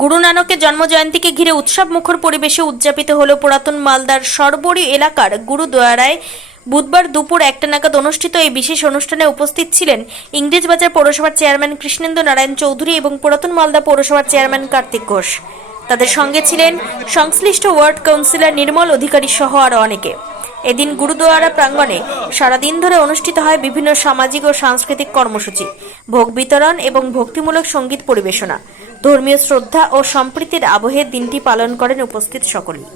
গুরু নানকের জন্মজয়ন্তীকে ঘিরে উৎসব মুখর পরিবেশে উদযাপিত হল পুরাতন মালদার সরবরি এলাকার গুরুদুয়ারায় বুধবার দুপুর একটা নাগাদ অনুষ্ঠিত এই বিশেষ অনুষ্ঠানে উপস্থিত ছিলেন ইংরেজবাজার পৌরসভার চেয়ারম্যান কৃষ্ণেন্দ্র নারায়ণ চৌধুরী এবং পুরাতন মালদা পৌরসভার চেয়ারম্যান কার্তিক ঘোষ। তাদের সঙ্গে ছিলেন সংশ্লিষ্ট ওয়ার্ড কাউন্সিলর নির্মল অধিকারী সহ আরও অনেকে। এদিন গুরুদুয়ারা প্রাঙ্গণে সারাদিন ধরে অনুষ্ঠিত হয় বিভিন্ন সামাজিক ও সাংস্কৃতিক কর্মসূচি, ভোগ বিতরণ এবং ভক্তিমূলক সংগীত পরিবেশনা। ধর্মীয় শ্রদ্ধা ও সম্প্রীতির আবহে দিনটি পালন করেন উপস্থিত সকলেই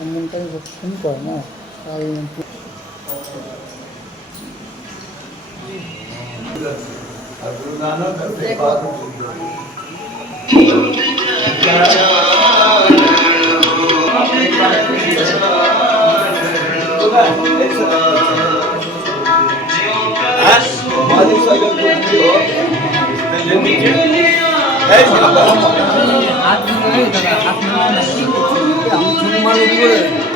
없는 데는 군거나 아니면 아, 그거에다가 아, 앞에 하나 씌고. 아무튼정말로그 거.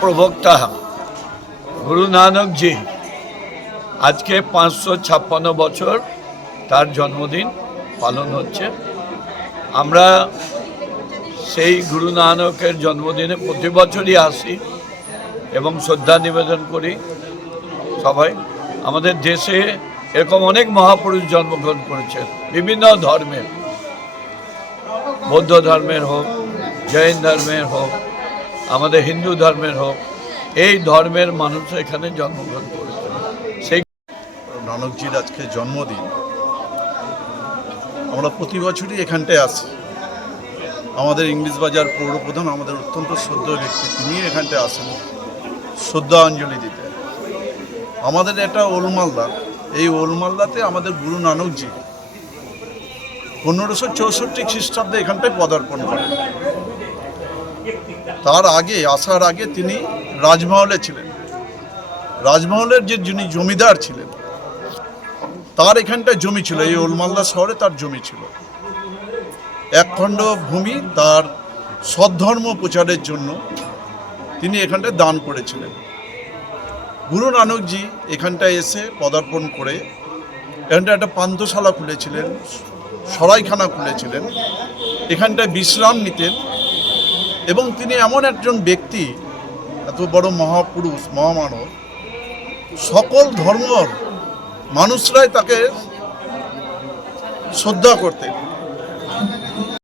প্রবক্তা গুরু নানক জি। আজকে পাঁচশো ছাপ্পান্ন বছর তার জন্মদিন পালন হচ্ছে। আমরা সেই গুরু নানকের জন্মদিনে প্রতি বছরই আসি এবং শ্রদ্ধা নিবেদন করি সবাই। আমাদের দেশে এরকম অনেক মহাপুরুষ জন্মগ্রহণ করেছেন, বিভিন্ন ধর্মের, বৌদ্ধ ধর্মের হোক, জৈন ধর্মের হোক আমাদের হিন্দু ধর্মের হোক, এই ধর্মের মানুষ এখানে জন্মগ্রহণ করেছে। সেই নানকজির আজকে জন্মদিন। আমরা প্রতি বছরই এখানটায় আসি। আমাদের ইংলিশ বাজার পৌরপ্রধান আমাদের অত্যন্ত শ্রদ্ধ ব্যক্তি তিনি এখানটায় আসেন শ্রদ্ধাঞ্জলি দিতে। আমাদের এটা ওলমালদা, এই ওলমালদাতে আমাদের গুরু নানকজি পনেরোশো চৌষট্টি খ্রিস্টাব্দে এখানটায় পদার্পণ করেন। তার আগে, আসার আগে তিনি রাজমহলে ছিলেন। রাজমহলের যে যিনি জমিদার ছিলেন, তার এখানটায় জমি ছিল, এই ওলমালদা শহরে তার জমি ছিল। একখণ্ড ভূমি তার সদ্ধর্ম প্রচারের জন্য তিনি এখানটায় দান করেছিলেন। গুরু নানকজি এখানটায় এসে পদার্পণ করে, এখানটায় একটা পান্থশালা খুলেছিলেন, সরাইখানা খুলেছিলেন, এখানটায় বিশ্রাম নিতেন। এবং তিনি এমন একজন ব্যক্তি, এত বড় মহাপুরুষ, মহামানব, সকল ধর্মর মানুষরাই তাকে শ্রদ্ধা করতেন।